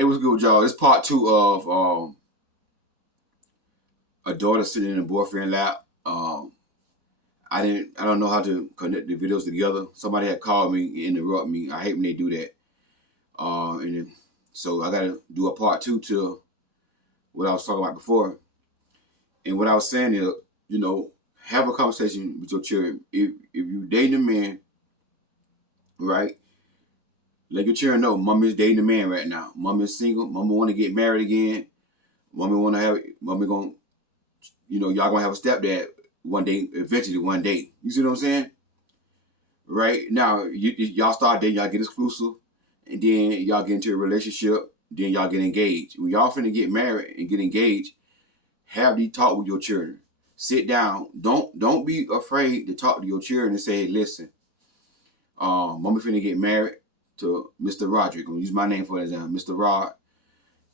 Hey, what's good, y'all? It's part two of a daughter sitting in a boyfriend lap. I don't know how to connect the videos together. Somebody had called me, and interrupt me. I hate when they do that. So I got to do a part two to what I was talking about before. And what I was saying is, have a conversation with your children. If you dating a man, right? Let your children know, Mama is dating a man right now. Mama is single. Mama want to get married again. Mama gonna, y'all gonna have a stepdad one day, eventually one day. You see what I'm saying? Right now, y'all start dating, y'all get exclusive, and then y'all get into a relationship, then y'all get engaged. When y'all finna get married and get engaged, have these talk with your children. Sit down. Don't be afraid to talk to your children and say, hey, listen, Mama finna get married to Mr. Roderick. I'm gonna use my name for example, Mr. Rod.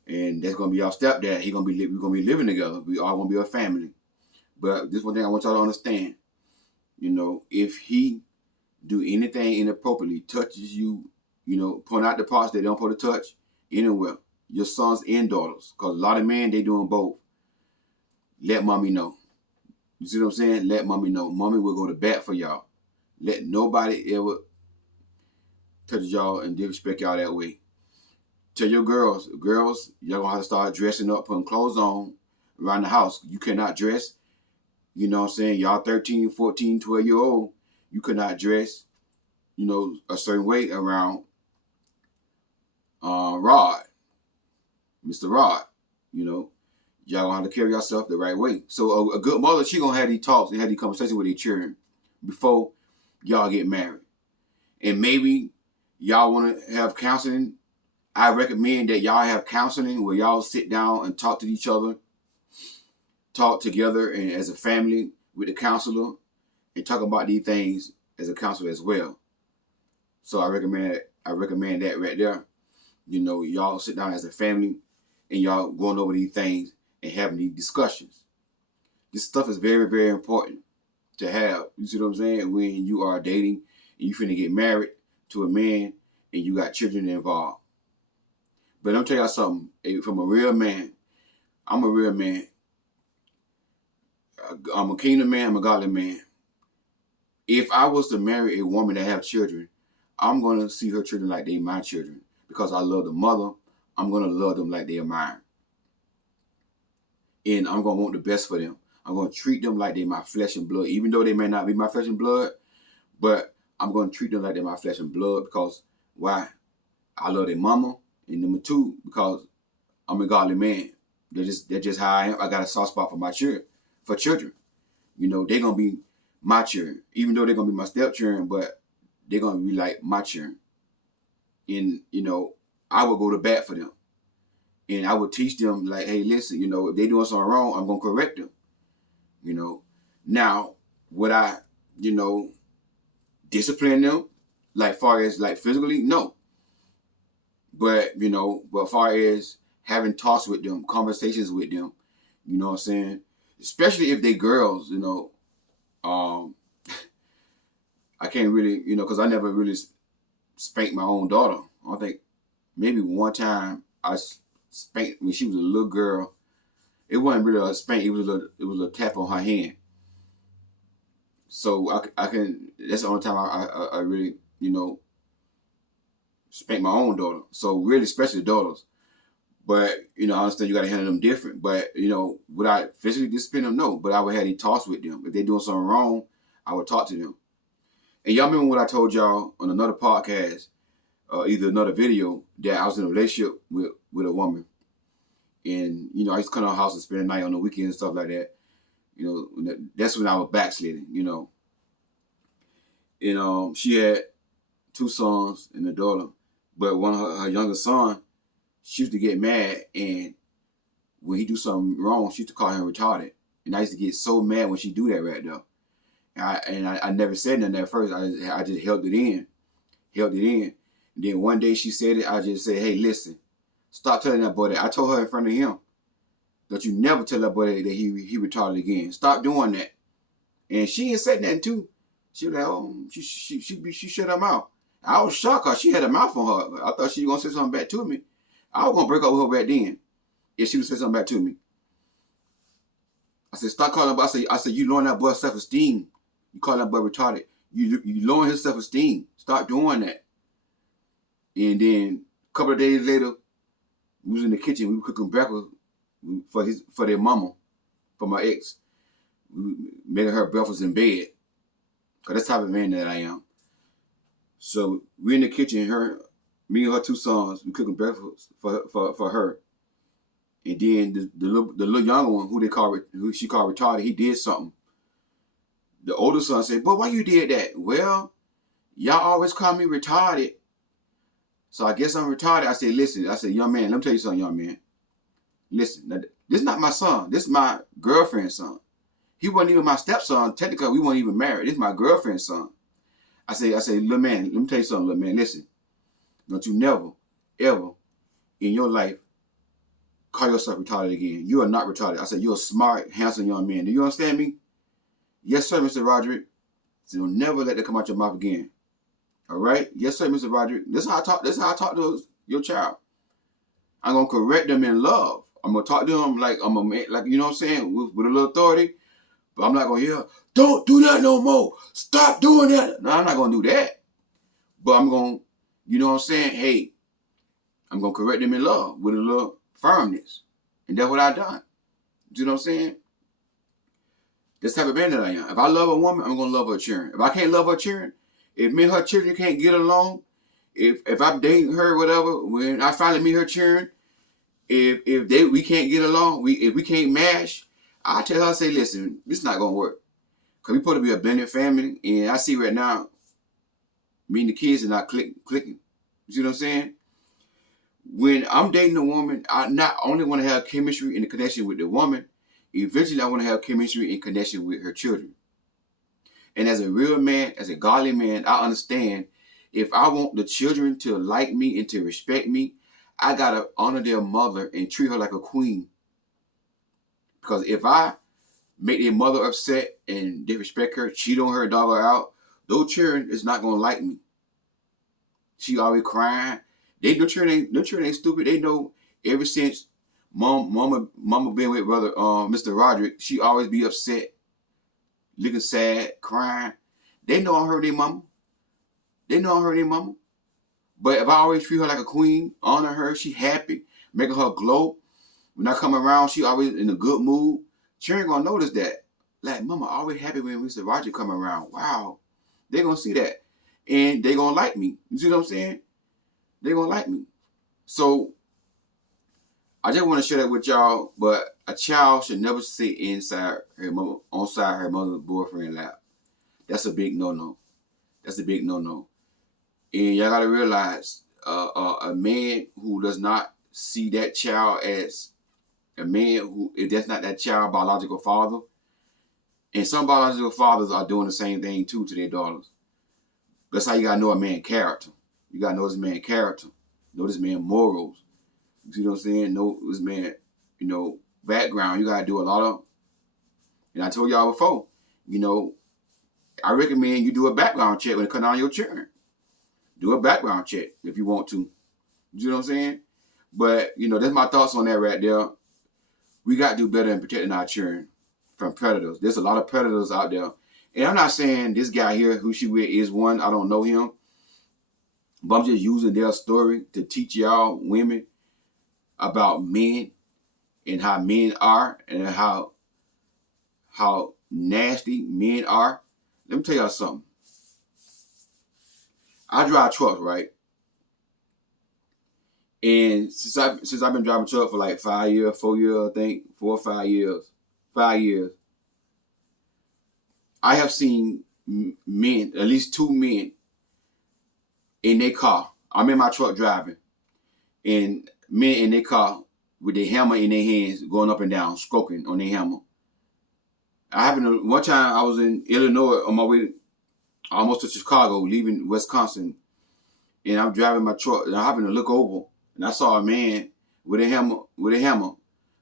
And that's gonna be our stepdad. We're gonna be living together. We all gonna be a family. But this one thing I want y'all to understand. If he do anything inappropriately, touches you, point out the parts they don't put to touch anywhere, your sons and daughters, because a lot of men, they doing both. Let mommy know. You see what I'm saying? Let mommy know. Mommy will go to bat for y'all. Let nobody ever touch y'all and disrespect y'all that way. Tell your girls, y'all gonna have to start dressing up, putting clothes on around the house. You cannot dress. You know what I'm saying? Y'all 13, 14, 12-year-old, you could not dress, a certain way around Rod, Mr. Rod. Y'all gonna have to carry yourself the right way. So a good mother, she gonna have these talks and have these conversations with their children before y'all get married. And maybe y'all wanna have counseling. I recommend that y'all have counseling where y'all sit down and talk to each other, talk together and as a family with the counselor, and talk about these things as a counselor as well. So I recommend that right there. Y'all sit down as a family and y'all going over these things and having these discussions. This stuff is very, very important to have. You see what I'm saying? When you are dating and you finna get married to a man and you got children involved. But let me tell y'all something. From a real man, I'm a real man. I'm a kingdom man. I'm a godly man. If I was to marry a woman that have children, I'm going to see her children like they my children. Because I love the mother, I'm going to love them like they are mine. And I'm going to want the best for them. I'm going to treat them like they're my flesh and blood. Even though they may not be my flesh and blood, but I'm going to treat them like they're my flesh and blood. Because, why? I love their mama. And number two, because I'm a godly man. That's just how I am. I got a soft spot for my children. For children. They're going to be my children. Even though they're going to be my stepchildren, but they're going to be like my children. And, I would go to bat for them. And I would teach them, like, hey, listen, if they're doing something wrong, I'm going to correct them. Now, would I, discipline them, like far as, like, physically? No. But, but far as having talks with them, conversations with them, you know what I'm saying? Especially if they girls, I can't really, because I never really spanked my own daughter. I think maybe one time I spanked when she was a little girl. It wasn't really a spank. It was a tap on her hand. So I can. That's the only time I really spank my own daughter. So really, especially daughters. But I understand you got to handle them different. But would I physically discipline them? No. But I would have these talks with them. If they're doing something wrong, I would talk to them. And y'all remember what I told y'all on another podcast, either another video, that I was in a relationship with a woman. And, I used to come to her house and spend the night on the weekend and stuff like that. That's when I was backsliding, And she had 2 sons and a daughter. But one of her younger son, she used to get mad. And when he do something wrong, she used to call him retarded. And I used to get so mad when she do that right there. And I never said nothing at first. I just held it in. And then one day she said it. I just said, hey, listen, stop telling that boy that. I told her in front of him that you never tell that boy that he retarded again. Stop doing that. And she ain't said nothing too. She was like, oh, she shut her mouth. I was shocked because she had a mouth on her. I thought she was going to say something back to me. I was gonna break up with her back then if she would say something back to me. I said, stop calling that boy. I said, you lowering that boy's self-esteem. You call that boy retarded. You lowering his self-esteem. Stop doing that. And then a couple of days later, we was in the kitchen. We were cooking breakfast for their mama, for my ex. We making her breakfast in bed. Cause that's the type of man that I am. So we in the kitchen, me and her two sons, we cooking breakfast for her. And then the little younger one, who she called retarded, he did something. The older son said, "But why you did that?" "Well, y'all always call me retarded, so I guess I'm retarded." I said, "Listen," I said, "Young man, let me tell you something, young man. Listen, now, this is not my son. This is my girlfriend's son. He wasn't even my stepson. Technically, we weren't even married. This is my girlfriend's son." I said, "Little man, let me tell you something, little man. Listen, don't you never, ever in your life call yourself retarded again. You are not retarded." I said, "You're a smart, handsome young man. Do you understand me?" "Yes, sir, Mr. Roderick." So don't never let that come out your mouth again. All right? "Yes, sir, Mr. Roderick." This is how I talk. This is how I talk to your child. I'm gonna correct them in love. I'm gonna talk to them like I'm a man, like, you know what I'm saying, with a little authority. But I'm not gonna yell, "Don't do that no more. Stop doing that." No, I'm not gonna do that. But I'm gonna, you know what I'm saying? Hey, I'm gonna correct them in love with a little firmness, and that's what I done. You know what I'm saying? This type of man that I am. If I love a woman, I'm gonna love her children. If I can't love her children, if me and her children can't get along, if I'm dating her, whatever, when I finally meet her children, if we can't get along, if we can't mash, I tell her, I say, "Listen, this is not gonna work. Cause we supposed to be a blended family, and I see right now, me and the kids are not clicking. You see what I'm saying? When I'm dating a woman, I not only want to have chemistry and a connection with the woman, eventually I want to have chemistry and connection with her children. And as a real man, as a godly man, I understand if I want the children to like me and to respect me, I gotta honor their mother and treat her like a queen. Because if I make their mother upset and disrespect her, cheat on her, dog her out, those children is not gonna like me. She always crying. No children ain't stupid. They know ever since mama been with brother Mr. Roderick, she always be upset, looking sad, crying. They know I heard their mama. But if I always treat her like a queen, honor her, she happy, making her glow. When I come around, she always in a good mood. She ain't gonna notice that. Like, mama always happy when Mr. Roderick come around. Wow. They gonna see that. And they gonna like me. You see what I'm saying? They gonna like me. So I just want to share that with y'all. But a child should never sit inside her mother, onside her mother's boyfriend lap. That's a big no-no. That's a big no-no. And y'all gotta realize, a man who does not see that child as a man who, if that's not that child's biological father, and some biological fathers are doing the same thing too to their daughters. That's how you gotta know a man's character. You gotta know this man's character. Know this man's morals. You see what I'm saying? Know this man, background. You gotta do a lot of, and I told y'all before, I recommend you do a background check when it comes down to your children. Do a background check if you want to. You see what I'm saying? But, that's my thoughts on that right there. We got to do better in protecting our children from predators. There's a lot of predators out there. And I'm not saying this guy here, who she with, is one. I don't know him. But I'm just using their story to teach y'all women about men and how men are and how nasty men are. Let me tell y'all something. I drive trucks, right? And since I've been driving truck for like 5 years, 4 years, I think, 4 or 5 years, 5 years, I have seen men, at least 2 men, in their car. I'm in my truck driving, and men in their car with their hammer in their hands, going up and down, stroking on their hammer. One time I was in Illinois on my way almost to Chicago, leaving Wisconsin, and I'm driving my truck, and I happened to look over, and I saw a man with a hammer,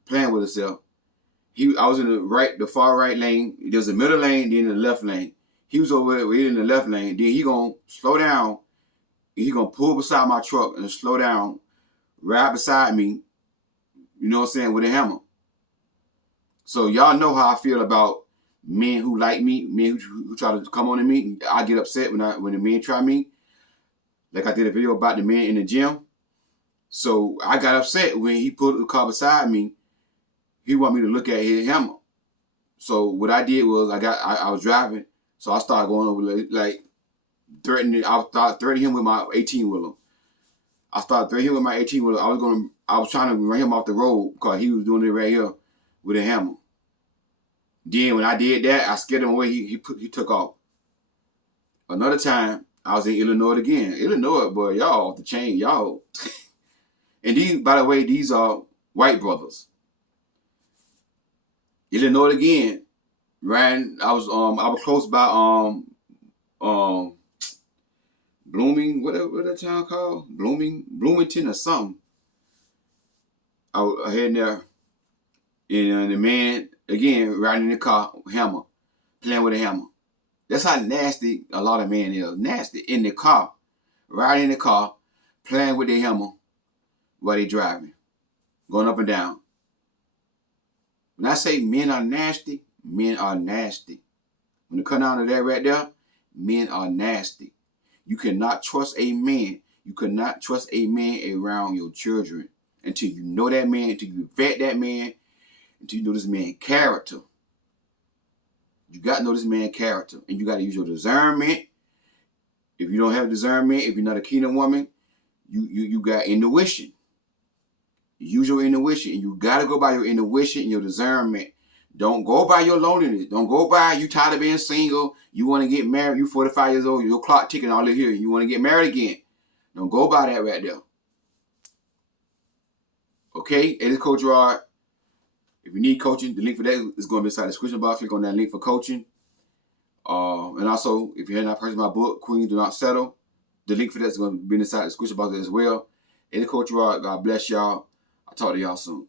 playing with himself. I was in the far right lane. There's a middle lane, then the left lane. He was over there in the left lane. Then he gonna slow down, and he gonna pull beside my truck and slow down right beside me, you know what I'm saying, with a hammer. So y'all know how I feel about men who like me, men who try to come on to me. I get upset when the men try me. Like I did a video about the men in the gym. So I got upset when he put the car beside me. He wanted me to look at his hammer. So what I did was I was driving, so I started going over like threatening. I started threatening him with my 18-wheeler. I started threatening him with my 18-wheeler. I was trying to run him off the road because he was doing it right here with a hammer. Then when I did that, I scared him away. He took off. Another time, I was in Illinois again. Illinois, boy, y'all off the chain, y'all. And these, by the way, these are white brothers. Illinois again. I was close by Blooming, what that town called? Bloomington or something. I was heading there, and the man again riding in the car, hammer, playing with a hammer. That's how nasty a lot of men is. Nasty in the car, riding in the car, playing with their hammer while they driving, going up and down. When I say men are nasty, men are nasty. When it comes down to that right there, men are nasty. You cannot trust a man. You cannot trust a man around your children until you know that man, until you vet that man, until you know this man's character. You got to know this man's character, and you got to use your discernment. If you don't have discernment, if you're not a kingdom woman, you got intuition. Use your intuition, and you got to go by your intuition and your discernment. Don't go by your loneliness. Don't go by you tired of being single. You want to get married. You 45 years old. Your clock ticking all here. You want to get married again. Don't go by that right there. Okay? It is Coach Rod. If you need coaching, the link for that is going to be inside the description box. Click on that link for coaching. And also, if you have not purchased my book, Queens Do Not Settle, the link for that is going to be inside the description box as well. It is Coach Rod. God bless y'all. I'll talk to y'all soon.